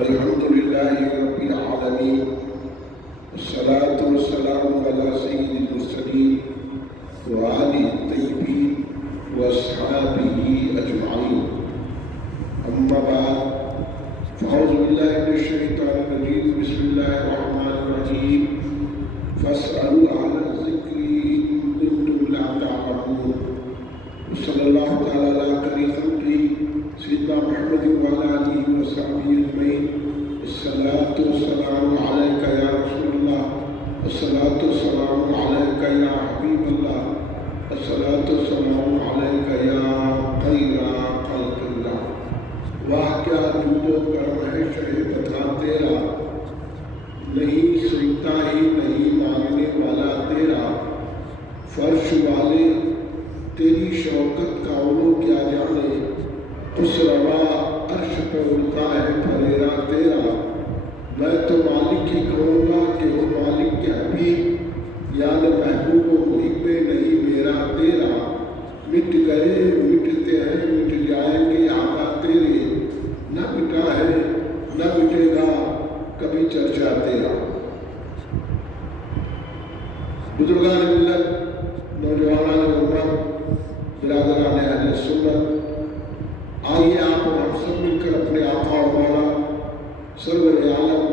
الحمد لله رب العالمين والصلاة والسلام على سيد المرسلين وآله الطيبين وأصحابه أجمعين. أما بعد فأعوذ بالله من الشيطان الرجيم. بسم الله الرحمن الرحيم. فاسألوا أهل الذكر إن كنتم لا تعلمون. وصلى الله تعالى على خير خلقه سيدنا محمد وعلى آله وصحبه أجمعين. الصلاة والسلام عليك يا رسول الله، الصلاة والسلام عليك يا حبيب الله، الصلاة والسلام عليك يا خير خلق الله. واہ کیا درود و کرم ہے شہ بتا تیرا، نہیں سنتا ہی نہیں مانگنے والا تیرا. فرش والے تیری شوکت کا وہ کیا جانے، اس روا عرش پہ اڑتا ہے پھریرا تیرا. میں تو مالک ہی کہوں گا کہ وہ مالک کے حبیب، یاد محبوب و محب نہیں میرا تیرا. مٹ گئے مٹتے ہیں مٹ جائیں گے آقا تیرے، نہ مٹا ہے نہ مٹے گا کبھی چرچا تیرا. بزرگان ملت، نوجوانان امت، برادران اہل سنت، آئیے آپ اور ہم سب مل کر اپنے آقا و مولا سرور عالم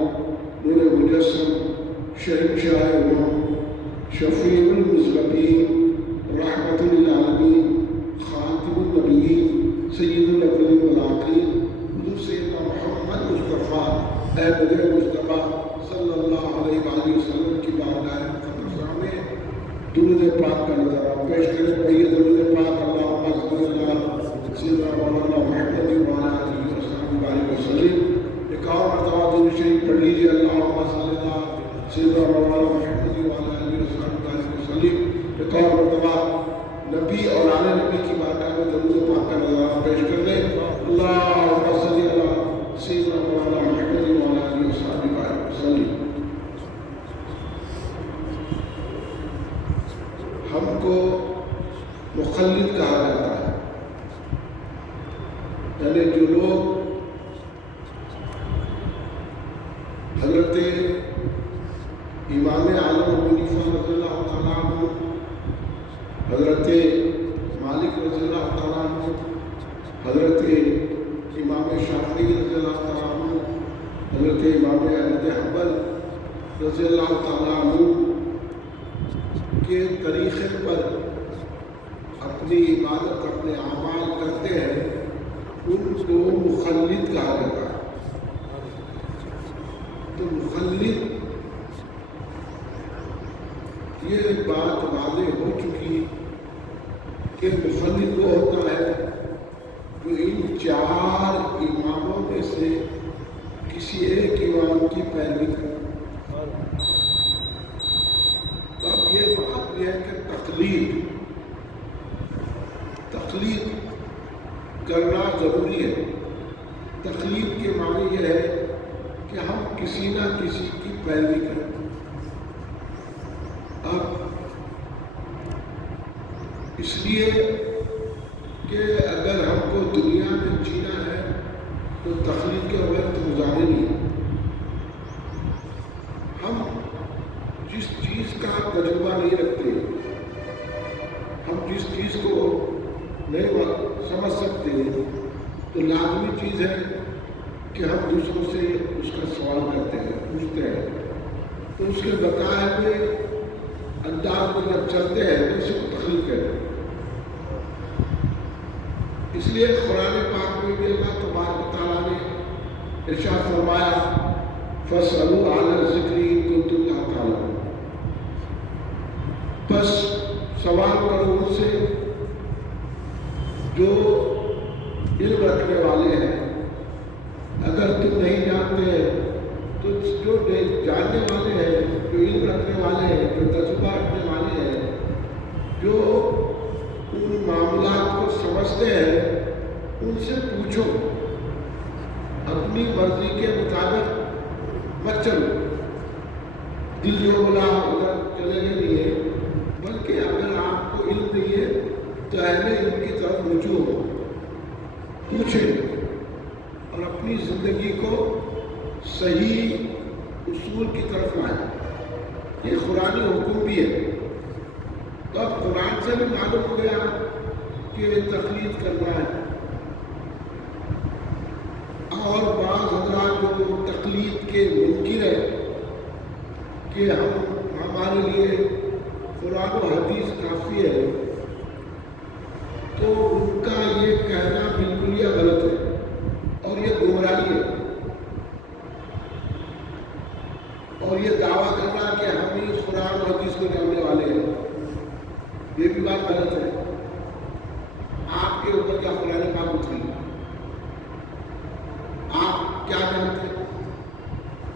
نور مجسم شہنشاہ امم شفیع المذنبین رحمت للعالمین خاتم النبیین سید الاولین والآخرین حضور سیدنا محمد مصطفیٰ احمد مصطفیٰ صلی اللہ علیہ وآلہ وسلم کی بارگاہ مقدسہ میں درود پاک کا نظارہ پیش کریں. پڑھیے درود پاک. اللہم صلی اللہ سیدنا مولانا محمد وعلیٰ آلہ وصحبہ وسلم. ایک اور مرتبہ درود شریف پڑھ لیجیے. اللہم صلی اللہ سیدنا مولانا محمد وعلیٰ آلہ وصحبہ وسلم. ایک اور مرتبہ نبی اور آل نبی کی بارگاہ میں درود پاک کا نظارہ پیش کر لیں. اللہم صلی اللہ سیدنا مولانا محمد وعلیٰ آلہ وصحبہ وسلم. ہم کو مخلد کہا جاتا ہے، یعنی جو لوگ حضرت امام اعظم ابو حنیفہ رضی اللہ تعالیٰ عنہ، حضرت مالک رضی اللہ تعالیٰ عنہ، حضرت امام شافعی رضی اللہ تعالیٰ عنہ، حضرت امام احمد حنبل رضی اللہ تعالیٰ عنہ کے طریقے پر اپنی عبادت اپنے اعمال کرتے ہیں، ان کو مخلد کہا جاتا ہے. تو مخلد یہ بات واضح ہو چکی کہ مخلد وہ ہوتا ہے جو ان چار اماموں میں سے کسی ایک امام کی پیروی کرے. تو اب یہ بات یہ ہے کہ تقلید کرنا ضروری ہے. تقلید کے معنی یہ ہے کہ ہم کسی نہ کسی کی پیروی کریں. اب اس لیے کہ اگر ہم کو دنیا میں جینا ہے تو تقلید کے بغیر تو گزارے نہیں. ہم جس چیز کا تجربہ نہیں رکھتے، ہم جس چیز کو نہیں سمجھ سکتے، تو لازمی چیز ہے کہ ہم دوسروں سے اس کا سوال کرتے ہیں، پوچھتے ہیں. تو اس کے بتائے ہوئے انداز میں جب چلتے ہیں تو اس کو تقلید کہتے ہیں. اس لیے قرآن پاک میں بھی اللہ تبارک تعالیٰ نے ارشاد فرمایا فَاسْأَلُوا أَهْلَ الذِّكْرِ إِن كُنتُمْ لَا تَعْلَمُونَ. بس سوال کرو ان سے جو علم رکھنے والے ہیں. اگر تم نہیں جانتے تو جو جاننے والے ہیں، جو علم رکھنے والے ہیں، جو تجربہ رکھنے والے ہیں، جو ان معاملات کو سمجھتے ہیں، ان سے پوچھو. اپنی مرضی کے مطابق مت چلو، دل جو بولا ادھر چلے گئے نہیں ہے، بلکہ اگر آپ کو علم نہیں ہے تو اہل علم کی طرف رجوع ہو، پوچھیں اور اپنی زندگی کو صحیح اصول کی طرف لائیں. یہ قرآنی حکم بھی ہے. تو اب قرآن سے بھی معلوم ہو گیا کہ تقلید کرنا ہے. اور بعض حضرات جو تقلید کے منکر ہیں کہ ہمارے لیے قرآن و حدیث کافی ہے، تو ان کا یہ کہنا بالکل یہ غلط ہے اور یہ گمراہی ہے. اور یہ دعویٰ کرنا کہ ہم ہی قرآن و حدیث کو جاننے والے ہیں، یہ بھی بات غلط ہے. آپ کے اوپر کیا قرآن پاک اتری؟ آپ کیا جانتے ہیں؟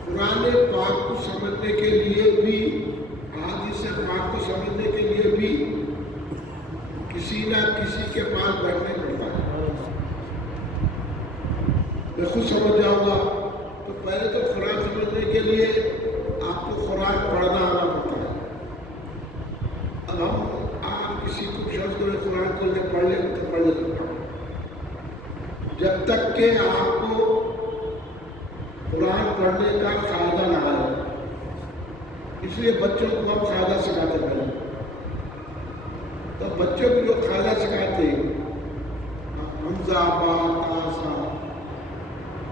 قرآن پاک کو سمجھنے کے لیے بھی، حدیث پاک کو سمجھنے کے لیے بھی کسی نہ کسی کے پاس بیٹھنا پڑتا ہے. میں خود سمجھ جاؤں گا تو پہلے تو قرآن سمجھنے کے لیے آپ کو قرآن پڑھنا آنا پڑتا ہے. اب آپ کسی کو شخص کو قرآن کو پڑھ لیں تو پڑھ لیتے ہیں، جب تک کہ آپ کو قرآن پڑھنے کا قاعدہ نہ آئے. اس لیے بچوں کو ہم قاعدہ سکھاتے پہلے. تو بچوں کو جو قاعدہ سکھاتے حمزہ با تا سا،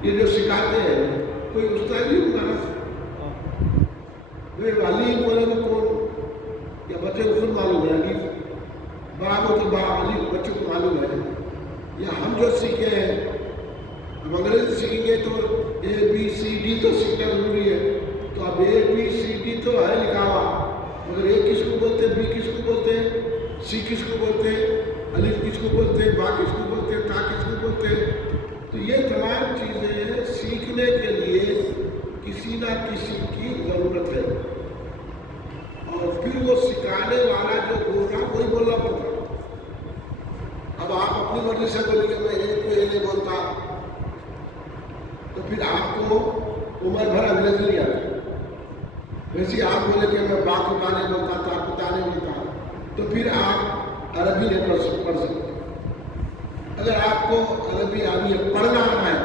یہ جو سکھاتے ہیں کوئی استاد نہیں ہوگا نا. کوئی علی بولے تو کون، یا بچے کو خود معلوم ہے علی با ہو تو با علی بچوں کو معلوم ہے. یا ہم جو سیکھے ہیں، ہم انگریزی سیکھیں گے تو اے بی سی ڈی تو سیکھنا ضروری ہے. تو اب اے بی سی ڈی تو ہے لکھا ہوا، مگر اے کس کو بولتے ہیں، بی کس کو بولتے ہیں، سی کس کو بولتے ہیں، الف کس کو بولتے ہیں، با کس کو بولتے ہیں، تا کس کو بولتے ہیں. تو یہ تمام چیزیں سیکھنے کے لیے کسی نہ کسی کی ضرورت ہے. اور پھر وہ سکھانے والا جو بول رہا وہی بولنا پڑتا. اب آپ اپنی مرضی سے بولیں گے میں ایک کو یہ نہیں بولتا، تو پھر آپ کو عمر بھر انگریزی نہیں آتی. ویسے آپ بولے کہ میں با کو تا نہیں بولتا، تا کو تا نہیں بولتا، تو پھر آپ عربی نہیں پڑھ سکتے. اگر آپ کو عربی آنی ہے، پڑھنا آنا ہے،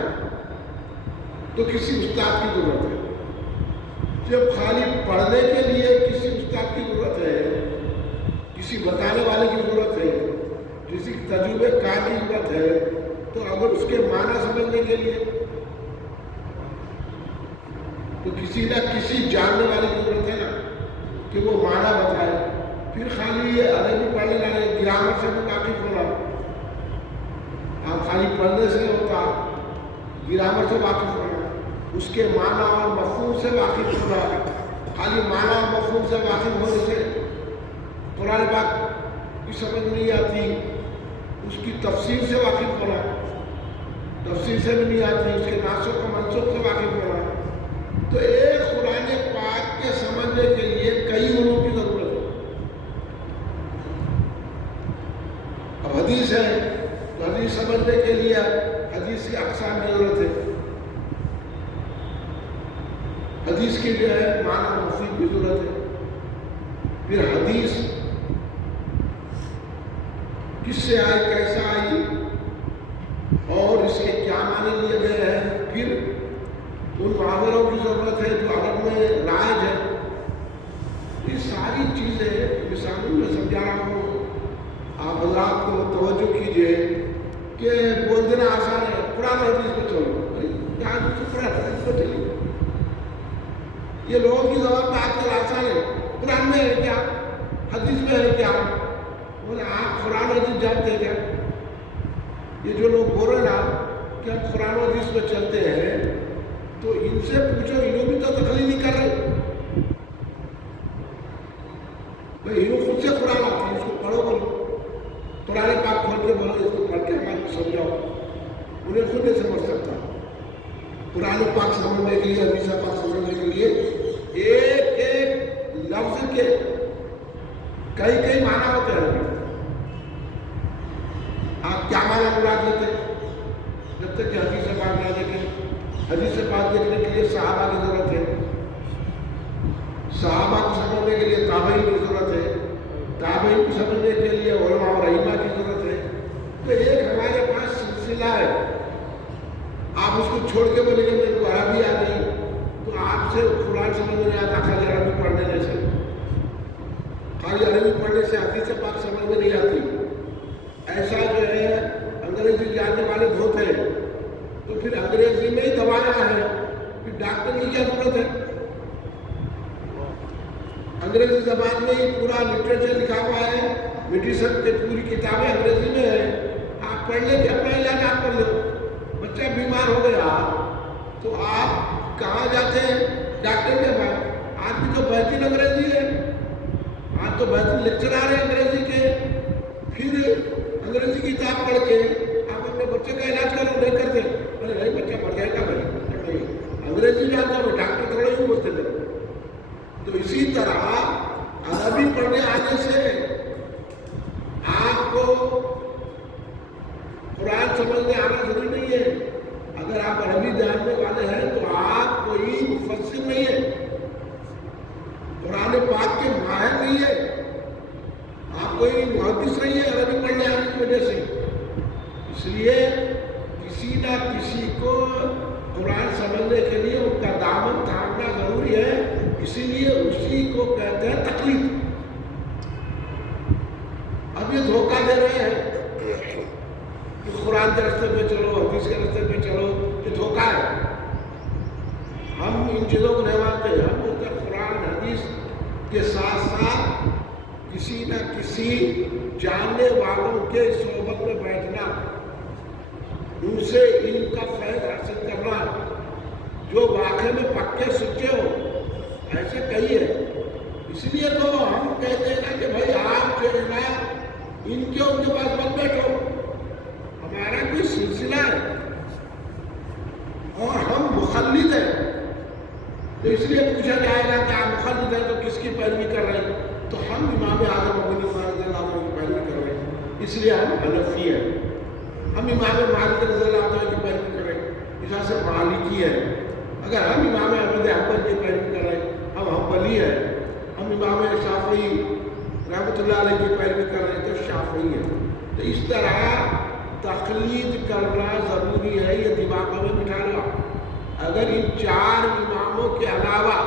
تو کسی استاد کی ضرورت ہے. جب خالی پڑھنے کے لیے کسی استاد کی ضرورت ہے، کسی بتانے والے کی ضرورت ہے، کسی تجربے کار کی ضرورت ہے، تو اگر اس کے معنی سمجھنے کے لیے تو کسی نہ کسی جاننے والے کی ضرورت ہے نا کہ وہ معنی بتائے. پھر خالی یہ عربی پڑھنے والے گرامر سے بھی واقف ہونا. آپ خالی پڑھنے سے ہوتا، گرامر سے واقف ہونا، اس کے معنی اور مفہوم سے واقف ہونا. خالی معنی اور مفہوم سے واقف ہونے سے قرآن پاک کی سمجھ نہیں آتی. اس کی تفسیر سے واقف ہونا، تفسیر سے بھی نہیں آتی. اس کے ناسخ و منسوخ سے واقف ہونا. تو ایک قرآن پاک کے سمجھنے کے لیے کئی علوم کی ضرورت ہے. اب حدیث ہے تو حدیث سمجھنے کے لیے حدیث کی اقسام کی ضرورت ہے. حدیث کی جو ہے معنی مفہوم کی ضرورت ہے. پھر حدیث کس سے آئی، کیسا آئی، اور اس کے کیا معنی لیے گئے ہیں. پھر ان محاوروں کی ضرورت ہے جو عرب میں رائج ہے. یہ ساری چیزیں مثالوں میں سمجھا رہا ہوں. آپ حضرات کو توجہ کیجیے کہ بول دینا آسان ہے، قرآن حدیث پہ چلو، یہاں قرآن حدیث پہ چلیے. یہ لوگوں کی زبان میں آج کل آسان ہے، قرآن میں ہے کیا، حدیث میں ہے کیا. بولے آپ قرآن حدیث جانتے ہیں کیا؟ یہ جو لوگ بول رہے ہیں نا کہ ہم قرآن حدیث پہ چلتے ہیں، تو ان سے پوچھو، انہوں بھی تو تقلید نہیں کر رہے. انہوں خود سے قرآن آتی ہے، اس کو پڑھو، بولو قرآن پاک کھول کے بولو، اس کو پڑھ کے ہمارے کو سمجھاؤ. انہیں خود نہیں سمجھ سکتا. قرآن پاک سمجھنے کے لیے، حدیث پاک سمجھنے کے لیے ایک ایک لفظ کے کئی معنی ہوتے ہیں. آپ کیا معنی مراد لیتے ہیں؟ جب تک کہ حدیث پاک نہ دیکھیں. حدیث پاک دیکھنے کے لیے صحابہ کی ضرورت ہے. صحابہ کو سمجھنے کے لیے تابعین کی ضرورت ہے. تابعین کو سمجھنے کے لیے علماء اور ائمہ کی ضرورت ہے. تو ایک ہمارے پاس سلسلہ ہے. آپ اس کو چھوڑ کے بولیں گے میرے کو عربی آ گئی، پھر ڈاکٹر کی کیا ضرورت ہے؟ انگریزی زبان میں ہی پورا لٹریچر لکھا ہوا ہے، میڈیسن کی پوری کتابیں انگریزی میں ہے، آپ پڑھ لیں کہ اپنا علاج آپ کر لو۔ بچہ بیمار ہو گیا تو آپ کہاں جاتے ہیں؟ ڈاکٹر کے پاس۔ آج بھی تو بہترین انگریزی ہے، آج تو بہترین لیکچرار ہے انگریزی کے، پھر انگریزی کی کتاب پڑھ کے آپ اپنے بچے کا علاج کرو، نہیں کرتے، ارے نہیں بچہ مر جائے گا بھائی، انگریزی جانتا ہوں ڈاکٹر تھوڑا ہی بولتے تھے۔ تو اسی طرح عربی پڑھنے آنے سے آپ کو قرآن سمجھنے آنا ضروری نہیں ہے۔ اگر آپ عربی جاننے والے ہیں تو آپ کوئی مفسر نہیں ہے، قرآن پاک کے ماہر نہیں ہے، آپ کوئی محدث نہیں ہے عربی پڑھنے آنے کی وجہ سے۔ اس لیے کسی نہ کسی کو قرآن سمجھنے کے لیے ان کا دامن تھامنا ضروری ہے، اسی لیے اسی کو کہتے ہیں تقلید۔ اب یہ دھوکہ دے رہے ہیں کہ قرآن کے راستے پہ چلو، حدیث کے راستے پہ چلو، یہ دھوکہ ہے۔ ہم ان چیزوں کو نہیں مانتے، ہم بولتے ہیں قرآن حدیث کے ساتھ ساتھ کسی نہ کسی جاننے والوں کے صحبت میں بیٹھنا، ان سے ان کا فیض حاصل کرنا، جو واقعے میں پکے سچے ہو، ایسے کہیے۔ اس لیے تو ہم کہتے ہیں نا کہ بھائی آپ جو ہے نا ان کے پاس مت بیٹھو، ہمارا کوئی سلسلہ ہے اور ہم مخلد ہیں، تو اس لیے پوچھا جائے گا کہ آپ مخلد ہیں تو کس کی پیروی کر رہے ہیں؟ تو ہم امام اعظم ابو حنیفہ رضی اللہ عنہ کی پیروی کر رہے ہیں، اس لیے ہم حنفی ہیں۔ ہم امام مالک رضی اللہ عنہ کی پیروی کر رہے ہیں، اس وجہ سے مالکی ہے۔ اگر ہم امام احمد حنبل کی پیروی کر رہے ہیں، ہم حنبلی ہیں۔ ہم امام شافعی رحمۃ اللہ علیہ کی پیروی کر رہے ہیں تو شافعی ہیں۔ تو اس طرح تقلید کرنا ضروری ہے، یہ دماغ میں بٹھا لو۔ اگر ان چار اماموں کے علاوہ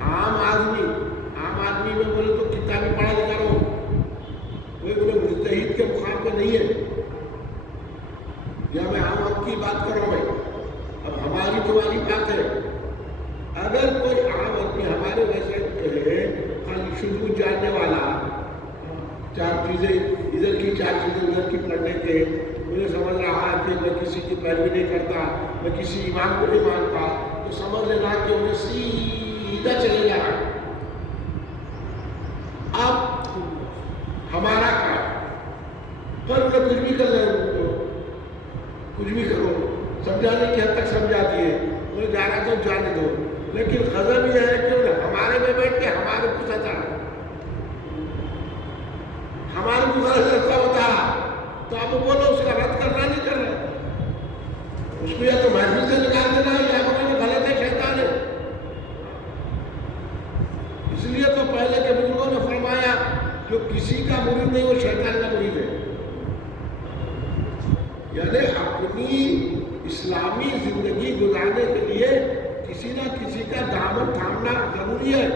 عام آدمی میں بولے تو کتابیں پڑھا لکھا رہو، کوئی بولے مجتہد کے مقام پہ نہیں ہے، یا میں عام وقت کی بات کر رہا ہوں بھائی، اب ہماری تمہاری بات ہے۔ اگر کوئی عام آدمی ہمارے ویسے شروع جاننے والا، چار چیزیں ادھر کی چار چیزیں ادھر کی پڑھنے کے، مجھے سمجھ رہا ہے کہ میں کسی کی پیروی نہیں کرتا، میں کسی امام کو نہیں مانتا، تو سمجھ لینا کہ انہیں سیدھا چلے جا رہا۔ اب ہمارا کام پر انہیں کچھ بھی کر لیں، کچھ بھی کرو، سمجھانے کی حد تک سمجھا دیے، انہیں جانا تو جانے دو، لیکن غضب یہ ہے کہ انہیں ہمارے میں بیٹھ کے ہمارے کو سچا، ہمارے کو غلط رستہ ہوتا، تو آپ بولو اس کا رد کرنا نہیں کرنا، اس کو یا تو محفل سے نکال دینا ہے یا بولنا غلط ہے، شیطان ہے۔ اس لیے تو پہلے کے بزرگوں نے فرمایا جو کسی کا مرید نہیں وہ شیطان کا مرید ہے، یعنی اپنی اسلامی زندگی گزارنے کے لیے کسی نہ کسی کا دامن تھامنا ضروری ہے۔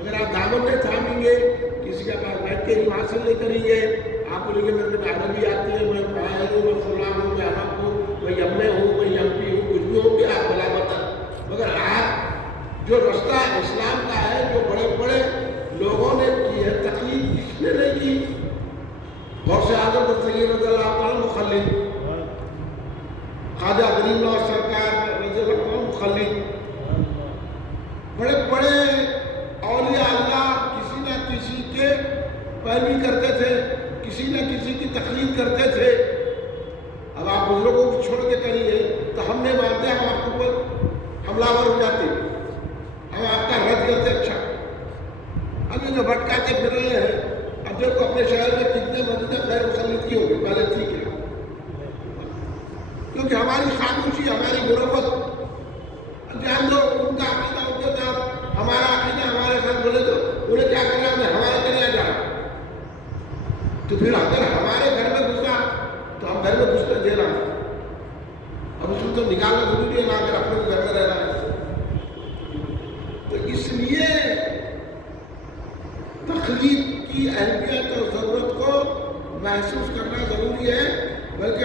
اگر آپ دامن نہیں تھامیں گے، کسی کے پاس بیٹھ کے علم حاصل نہیں کریں گے، آپ بولیں گے میرے کو عربی آتی ہے، میں ماہر ہوں، میں فلاں ہوں، میں احمد ہوں، میں ایم اے ہوں، میں ایم پی ہوں، کچھ بھی ہوں گے آپ بلا بتا، مگر آپ جو رستہ اسلام کا ہے، جو بڑے بڑے لوگوں نے کی ہے تقلید، کس نے نہیں کی؟ غوث اعظم دستگیر رضی اللہ عنہ مخلد، خواجہ غریب نواز سرکار رضی اللہ عنہ مخلد، بڑے بڑے اولیاء اللہ کسی نہ کسی کے پیروی کرتے تھے، کسی نہ کسی کی تقلید کرتے تھے۔ اب آپ بزرگوں کو چھوڑ کے کریے تو ہم نہیں مانتے، ہم آپ کے اوپر حملہ ور ہو جاتے، ہم آپ کا رد کرتے۔ اچھا ابھی جو بھٹکاتے پھر رہے ہیں، اب دیکھو اپنے شہر میں کتنے مسجدیں غیر مخلد کی ہوگی، پہلے ٹھیک ہے، کیونکہ ہماری خاموشی، ہماری مروت، جان دو ان کا عقیدہ ان کے ساتھ، ہمارا عقیدہ ہمارے ساتھ، بولے تو انہیں کیا کرنا ہے، ہمارے کرنے جا رہا۔ تو پھر اگر ہمارے گھر میں گھسا تو ہم گھر میں گھسنے دے رہا ہیں، اب اس کو تو نکالنا ضروری ہے نا، اگر اپنے گھر میں رہنا ہے۔ تو اس لیے تقلید کی اہمیت اور ضرورت کو محسوس کرنا ضروری ہے، بلکہ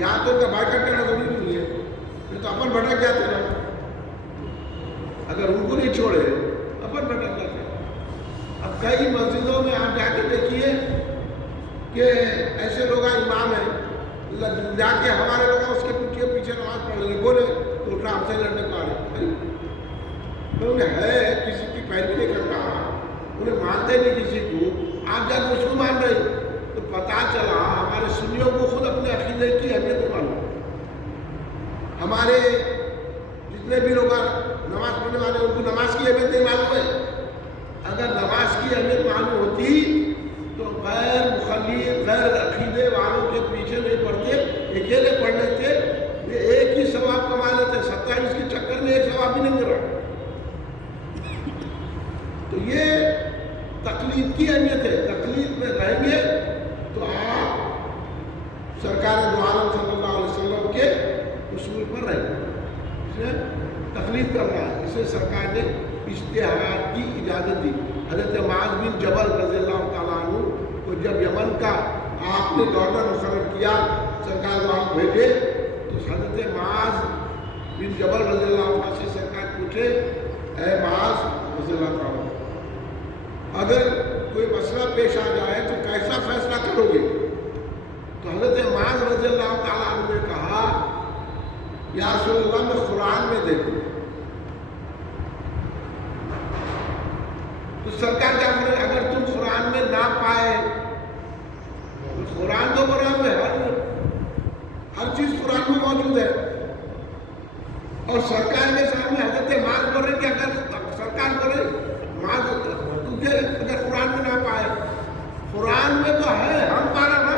یہاں تو ان کا بائیکاٹ کرنا ضروری نہیں ہے، یہ تو اپن بھٹک جاتے نا، اگر ان کو نہیں چھوڑے اپن بھٹک جاتے۔ اب کئی مسجدوں میں آپ جا کے دیکھیے کہ ایسے لوگ امام ہیں، جا کے ہمارے لوگ اس کے پیچھے نماز پڑھ لیں، بولے تو اٹھا ہم سے لڑنے کو آ رہے، میں انہیں ہے کسی کی پیروی نہیں کرتا، انہیں مانتے نہیں کسی کو، آپ جا کے اس کو مان رہے، تو پتا چلا ہمارے سنیوں کو خود اپنے عقیدے کی اہمیت معلوم، ہمارے جتنے بھی لوگ نماز پڑھنے والے ان کو نماز کی اہمیت نہیں معلوم ہے۔ اگر نماز کی اہمیت معلوم ہوتی تو غیر مخلص غیر عقیدے والوں کے پیچھے نہیں پڑتے، اکیلے پڑھ لیتے، یہ ایک ہی ثواب کما لیتے، 27 کے چکر میں ایک ثواب بھی نہیں مل رہا۔ تو یہ تقلید کی اہمیت ہے، تقلید میں رہیں گے تو آپ سرکار دو عالم صلی اللہ علیہ وسلم کے اصول پر رہیں گے۔ اسے تقلید کرنا ہے، اسے سرکار نے اشتہاد کی اجازت دی۔ حضرت معاذ بن جبل رضی اللہ تعالیٰ عنہ کو جب یمن کا آپ نے گورنر مقرر کیا، سرکار دو عالم بھیجے، تو حضرت معاذ بن جبل رضی اللہ عنہ سے سرکار پوچھے، اے معاذ رضی اللہ تعالیٰ، اگر کوئی مسئلہ پیش آ جائے تو کیسا فیصلہ کرو گے؟ تو حضرت معاذ رضی اللہ تعالیٰ عنہ نے کہا، یا رسول اللہ میں قرآن میں دیکھوں۔ تو سرکار کیا کرے، اگر تم قرآن میں نہ پائے، تو قرآن تو قرآن میں ہر چیز قرآن میں موجود ہے، اور سرکار کے سامنے حضرت معاذ بول رہے کہ اگر سرکار بولے معاذ تجھے اگر قرآن میں نہ پائے، قرآن میں تو ہے، ہم پانا نا،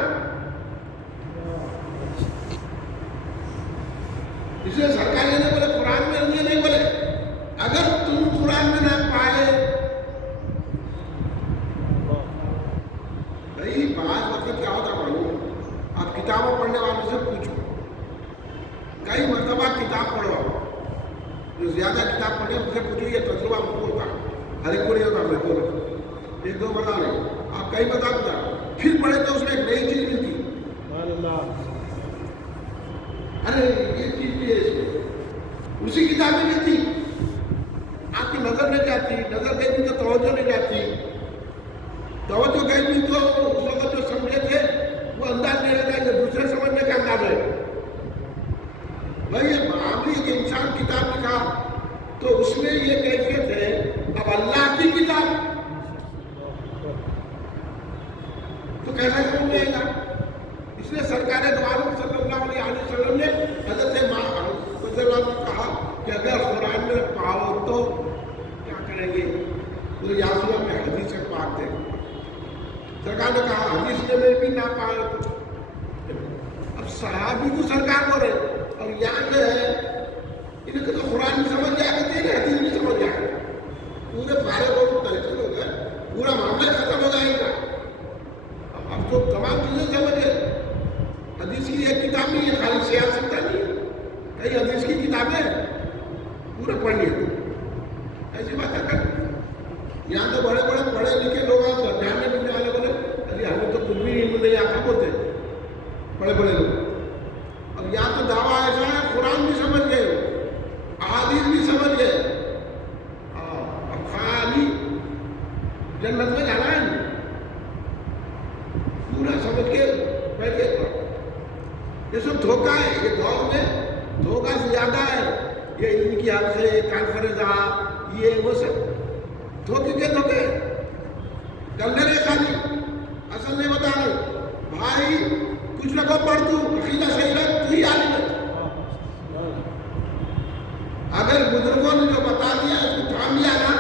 اس لیے سرکار یہ نہیں بولے قرآن میں، یہ نہیں بولے اگر تم قرآن میں نہ پائے۔ بھائی بعض وقت کیا ہوتا معلوم، آپ کتابیں پڑھنے والوں سے پوچھو، کئی مرتبہ کتاب پڑھواؤ، جو زیادہ کتاب پڑھے ان سے پوچھو، یہ تجربہ آپ کو ہوتا، ہر ایک کو نہیں ہوتا، میں بولو ایک دو بتا لیں، آپ کئی بتا دیا، پھر پڑھے تو اس میں ایک نئی چیز ملتی، ارے یہ چیز بھی ہے اس میں، اسی کتاب میں ملتی، آپ کی نظر نہیں جاتی، نظر گئی بھی تو توجہ نہیں جاتی، توجہ گئی بھی تو اس وقت جو سمجھے تھے وہ انداز نہیں رہتا ہے، دوسرے سمجھنے کا انداز ہے۔ بھائی یہ معاملی کہ انسان کتاب لکھا تو اس میں یہ کیفیت ہے، اب اللہ کی کتاب تو کیسا سمجھ میں آئے گا؟ اس لیے سرکار دو عالم صلی اللہ علیہ وسلم نے حضرت معاذ کو کہا کہ اگر قرآن میں پاؤ تو کیا کریں گے؟ تو یا رسول اللہ میں حدیث سے پاک دیں۔ سرکار نے کہا حدیث میں بھی نہ پائے تو اب صحابی کو سرکار بولے، اور یہاں جو ہے انہیں کہ تو قرآن بھی سمجھ جائے گا، تیرے حدیث بھی سمجھ جائے گا، پورے بارے کو تحقیق ہو گئے، پورا معاملہ ختم ہو جائے گا۔ اب تو تمام چیزیں سمجھ گئے، حدیث کی ایک کتاب نہیں ہے، خالی سیاست کا نہیں ہے، کئی حدیث کی کتابیں پورے پڑھنی ہے، ایسی باتیں کر۔ یہاں تو بڑے بڑے پڑھے لکھے لوگ ہیں، جاننے بننے والے بولے ارے ہمیں تو کچھ بھی نہیں آتا، بولتے بڑے بڑے لوگ۔ اب یہاں تو دعویٰ ایسا ہے، قرآن بھی سمجھ گئے، احادیث بھی سمجھ گئے، اب خالی جنت میں جانا ہے، پورا سمجھ کے بیٹھے۔ یہ سب دھوکہ ہے، یہ دور میں دھوکہ زیادہ ہے، یہ علم کی حد سے کانفرنس یہ وہ سب دھوکے کے دھوکے، ڈلنے رہے خالی، اصل نہیں بتا رہے۔ بھائی کچھ نہ کو پڑھ تو عقیدہ صحیح رکھ، تو ہی عالم ہے۔ اگر بزرگوں نے جو بتا دیا اس کو تھام لیا نا،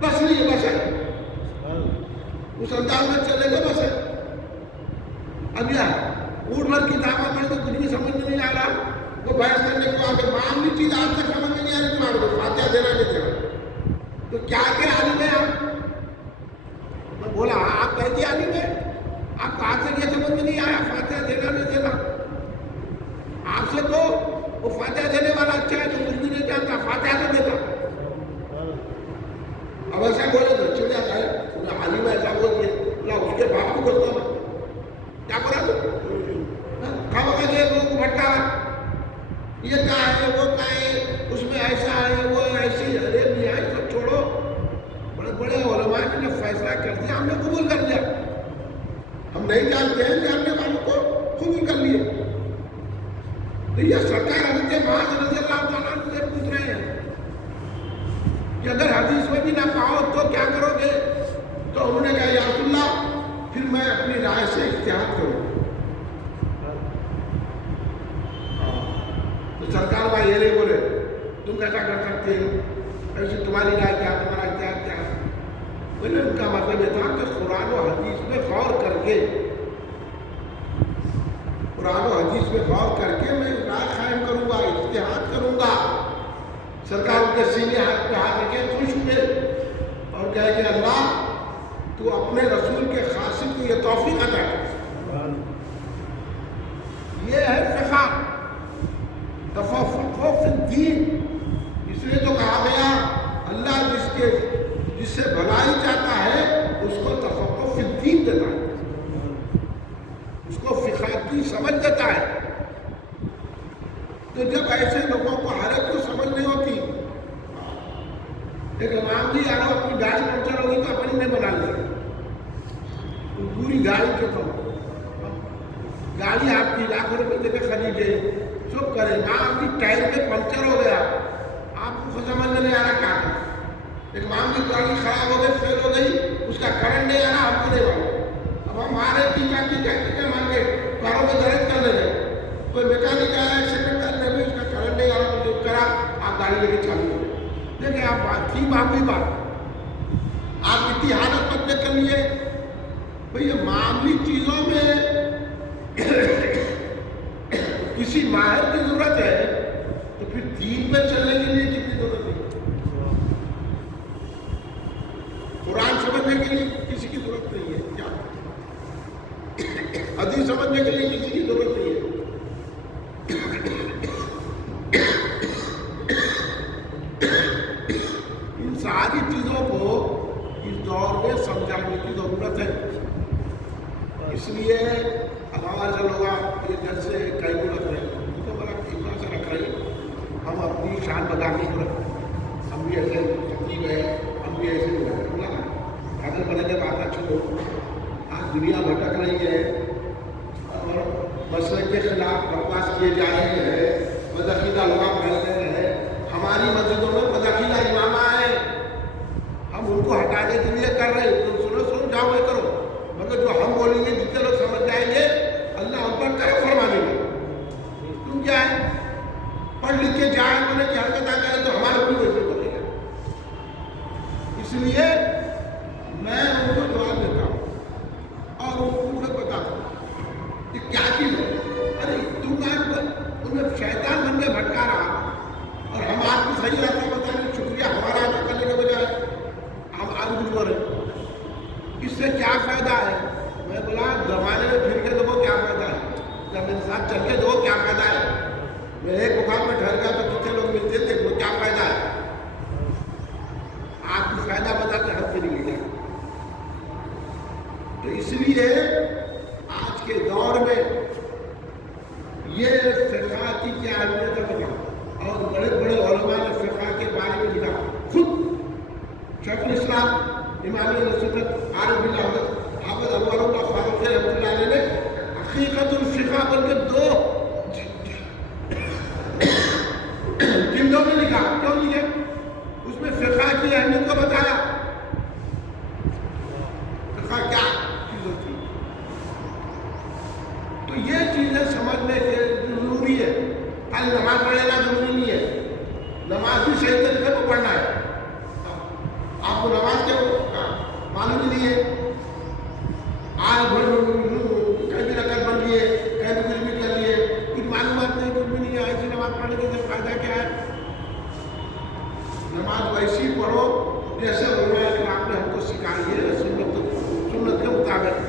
بس نہیں بس ہے، اس انداز میں چلے گا بس ہے۔ اب یہ اونٹ بھر کتابیں پڑھ تو کچھ بھی سمجھ میں نہیں آ رہا، وہ بحث کرنے کو آگے معاملی چیز آج تک سمجھ میں نہیں آ رہی، تمہارے کو فاتحہ دینا نہیں دینا، تو کیا عالم ہے آپ؟ میں بولا آپ کہتی عالم ہے، آپ کہاں سے یہ سمجھ میں نہیں آیا فاتحہ دینا نہیں دینا؟ آپ سے تو وہ فاتحہ دینے والا اچھا ہے، تو کچھ بھی نہیں جانتا، فاتحہ تو دیتا۔ اب ایسا بولے تو چڑیا ہے، عالم ایسا بول دیا، اس کے باپ کو بولتا میں کیا بولا تو کھا ہوگا، یہ لوگ یہ کہاں ہے وہ کہاں ہے، اس میں ایسا ہے وہ ایسی، ارے میاں سب چھوڑو، بڑے بڑے علماء نے جب فیصلہ کر دیا ہم نے قبول کر لیا، ہم نہیں جانتے ہیں جاننے والوں کو قبول کر لیے. تو یہ سرکار حضرت معاذ رضی اللہ تعالیٰ عنہ سے پوچھ رہے ہیں کہ اگر حدیث میں بھی نہ پاؤ تو کیا کرو گے؟ تو انہوں نے کہا یا رسول اللہ پھر میں اپنی رائے سے اجتہاد کروں. تو سرکار بھائی یہ نہیں بولے تم کیسا کر سکتے ہو، ایسی تمہاری رائے کیا، تمہارا اجتہاد کیا؟ بولے ان کا مطلب یہ تھا کہ قرآن و حدیث میں غور کر کے، قرآن و حدیث میں غور کر کے میں رائے قائم کروں گا، اجتہاد کروں گا. سرکار کے سینے ہاتھ پہ ہاتھ رکھے خوش ہوئے اور کہے کہ اللہ تو اپنے رسول کے قاصد کو یہ توفیق عطا کر. یہ ہے فقہ، تفقہ فی الدین. اس لیے تو کہا گیا اللہ جس سے بھلائی چاہتا ہے اس کو تفقہ فی الدین دیتا ہے، اس کو فقہ کی سمجھ دیتا ہے. تو جب ایسے لوگوں کو ہر ایک کو سمجھ نہیں ہوتی، ایک امام جی آ رہا اپنی گاڑی پنچر ہوگی تو اپنی نے بنا لیا، پوری گاڑی کے تو گاڑی آپ کی لاکھوں روپے دے کے خریدے سب کرے نہ، آپ کی ٹائر میں پنچر ہو گیا، آپ کو سمجھ میں نہیں آ رہا کیا کریں. ایک امام کی گاڑی خراب ہو گئی، فیل ہو گئی، اس کا کرنٹ نہیں آ رہا، آپ کو نہیں معلوم. اب ہم آ رہے ٹیکا مار کے کاروں میں درد کرنے گئے، کوئی میکینک آیا ایکسیڈنٹ کرنے میں، اس کا کرنٹ نہیں آ رہا تو کرا، آپ گاڑی لے کے چالو ہو گئے. دیکھیں آپ بات تھی معمولی بات، آپ اتنی حالت بدلے کر لیے. بھئی یہ معمولی چیزوں میں کسی ماہر کی ضرورت ہے تو پھر دین پہ چلنے کے لیے کتنی ضرورت ہے؟ قرآن سمجھنے کے لیے کسی کی ضرورت نہیں ہے کیا؟ حدیث سمجھنے کے لیے کسی کی ضرورت نہیں ہے. ان ساری چیزوں کو اس دور میں سمجھانے کی ضرورت ہے. اس لیے ہمارے سے لوگ یہ گھر سے کئی کو رکھ رہے ہیں تو بڑا اتنا سے رکھ رہے ہیں، ہم اپنی شان بدانے کو رکھ رہے ہیں. ہم بھی ایسے تقریب ہے، ہم بھی ایسے بولا اگر بنے جب آتا چھوڑو. آج دنیا بھٹک رہی ہے اور مسلک کے خلاف بکواس کیے جا رہے ہیں، بدعقیدہ لوگ پھیل رہے ہیں. ہماری مسجدوں میں بدعقیدہ امامہ ہے، ہم ان کو ہٹانے کے لیے کر رہے ہیں. تم سنو جاؤ وہ کرو، مگر جو ہم بولیں گے جتنے لوگ سمجھ جائیں گے اللہ ہم پر کرم فرما دیں گے. تم کیا ہے پڑھ لکھ کے جائیں انہوں نے کی حرکت آ کرے تو ہمارے بھی ویسے کرے گا. اس لیے میں ان کو جواب دیتا ہوں اور ان کو بتاتا ہوں کہ کیا چیز ہے. ارے تم انہیں شیطان بن کے بھٹکا رہا اور ہم آپ کو صحیح راستہ بتانے شکریہ ہمارا ادا کرنے کے بجائے ہم آج بھی بول رہے ہیں. اس سے کیا فائدہ ہے؟ میں بولا زمانے میں پھر کے دیکھو کیا فائدہ ہے، جب میرے ساتھ چل کے دیکھو کیا فائدہ ہے. میں ایک مقام میں ٹھہر گیا تو کتنے لوگ ملتے تھے، وہ کیا فائدہ ہے؟ آپ کو فائدہ بتا کے ہر نہیں لیا. تو اس لیے آج کے دور میں یہ فقہ کی کیا اہمیت ہے بتا، اور بڑے بڑے علماء نے فقہ کے بارے میں لکھا. خود شیخ الاسلام امام سنت عارف بن حافظ انوار اللہ فاروق رحمۃ اللہ علیہ نے حقیقت الفقہ بن کے 2 جلدوں میں لکھا. کیوں لکھے؟ اس میں فقہ کی اہمیت کو بتایا. فقہ کیا چیز ہوتی ہے؟ تو یہ چیزیں سمجھنے کے ضروری ہے. خالی نماز پڑھنا ضروری نہیں ہے، نماز بھی صحیح طریقے کو پڑھنا ہے. آپ کو نماز کے معلوم ہی نہیں ہے، آج کہیں بھی رکعت بن لیے، کہیں بھی کچھ بھی کر لیے، کچھ معلومات نہیں، کچھ بھی نہیں ہے. ایسی نماز پڑھنے کے فائدہ کیا ہے؟ نماز ویسی پڑھو جیسے علماء کرام نے ہم کو سکھائی ہے، سنت کے مطابق.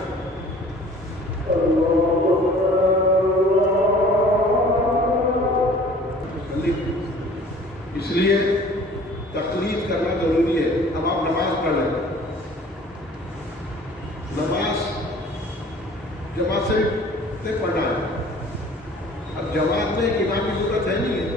اس لیے تقلید کرنا ضروری ہے. اب آپ نماز پڑھ لیں، نماز جماعت سے نہیں پڑھنا ہے. اب جماعت میں ایک امام کی ضرورت ہے نہیں ہے،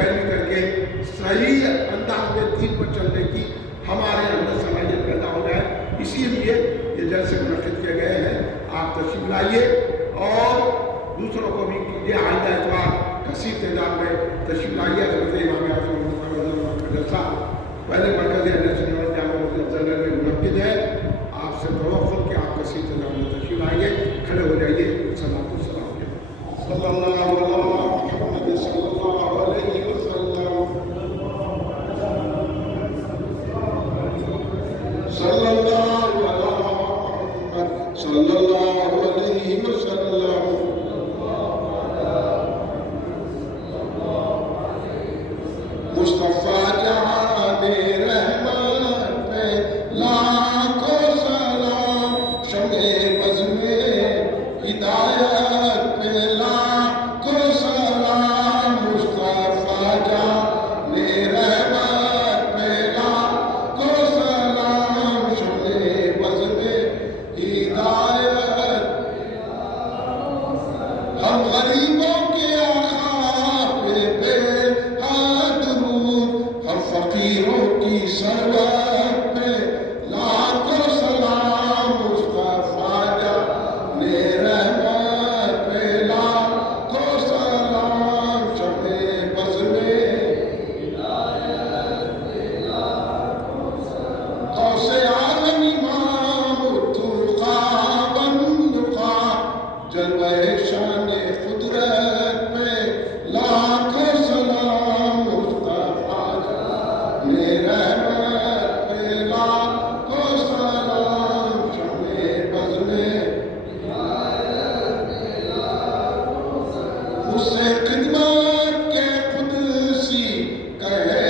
پیروی کر کے صحیح انداز میں دین پر چلنے کی ہمارے اندر صلاحیت پیدا ہو جائے. اسی لیے یہ جلسے منعقد کیے گئے ہیں. آپ تشریف لائیے اور دوسروں کو بھی کیجیے. آئندہ اتوار کثیر تعداد میں تشریف لائیے. حضرت امام اعظم کا جلسہ پہلے مرکزی اہل جامع مسجد افضل میں منعقد ہے. آپ سے توقع کہ آپ کثیر تعداد میں تشریف لائیے. کھڑے ہو جائیے. صلاۃ والسلام صلی اللہ علیہ محمد صلی اللہ علیہ وسلم صلی اللہ علیہ محمد صلی اللہ علیہ وسلم. مصطفیٰ جہاں رحمت پہ لاکھوں سلام. شمع بز میں ہدایت پہ لاکھوں سلام. مصطفیٰ جہاں رحمت پہ لاکھوں سلام. شمع بز میں ہدایت. ہم غریبوں کے آقا پہ بے حد درود. ہم فقیروں کی سرورت پہ لاکھوں سلام. مصطفیٰ جان رحمت پہ لاکھوں سلام. شمع بز میں غوث عالم امام الطرقاء بندقاء. جلوہ شان قدرت پہ لاکھوں سلام. مصطفیٰ جان رحمت پہ لاکھوں سلام. شمع بز میں اس سے خدمت کے قدسی کہے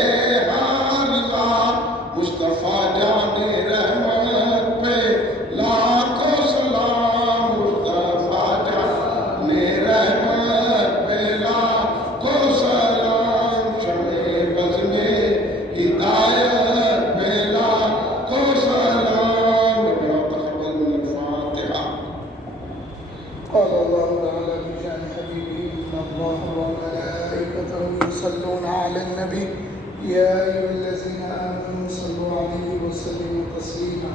حال ذات. مصطفیٰ جان رحمت پہ لاکھوں سلام. مصطفیٰ جان رحمت پہ لاکھوں سلام. شمع بز میں ہدایت پہ لاکھوں سلام. ربنا تقبل من الفاتحہ. قال الله تعالى في شأن حبيبه إن الله وملائكته يصلون على النبي يا أيها الذين آمنوا صلوا عليه وسلموا تسليما.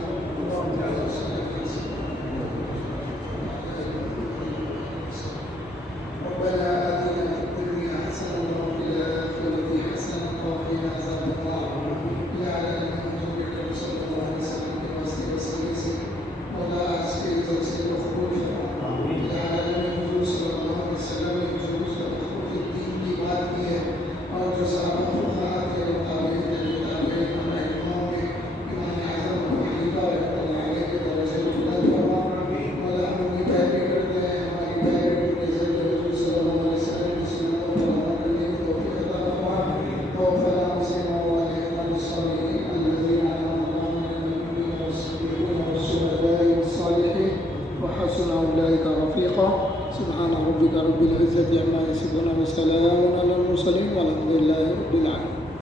ربنا آتنا في الدنيا حسنة وفي الآخرة حسنة وقنا عذاب النار. يا على نبيك صلى الله عليه وسلم بواسطة السلسلة ولا أعسكر توسيل الخروج. يا على النبي صلى الله عليه وسلم جلوس الخروج الدين کی بات کی ہے اور جو صحابہ فقہاء کے مطابق ہمارے امام میں امام اعظم ابو حنیفہ رحمۃ اللہ علیہ کے درجے بلند فرما. مولا ہم ان کی پیروی کرتے ہیں. ہماری پیروی کے ذریعے رسول صلی اللہ علیہ وسلم کی سنتوں پر عمل کرنے کی توفیق عطا فرما. توفنا مسلما والحقنا بالصالحین الذین انعم الله عليهم من النبيين والصديقين والشهداء والصالحين وحسن أولئك رفيقا. سبحان ربك رب العزة عما يصفون وسلام على المرسلين والحمد لله رب العالمين.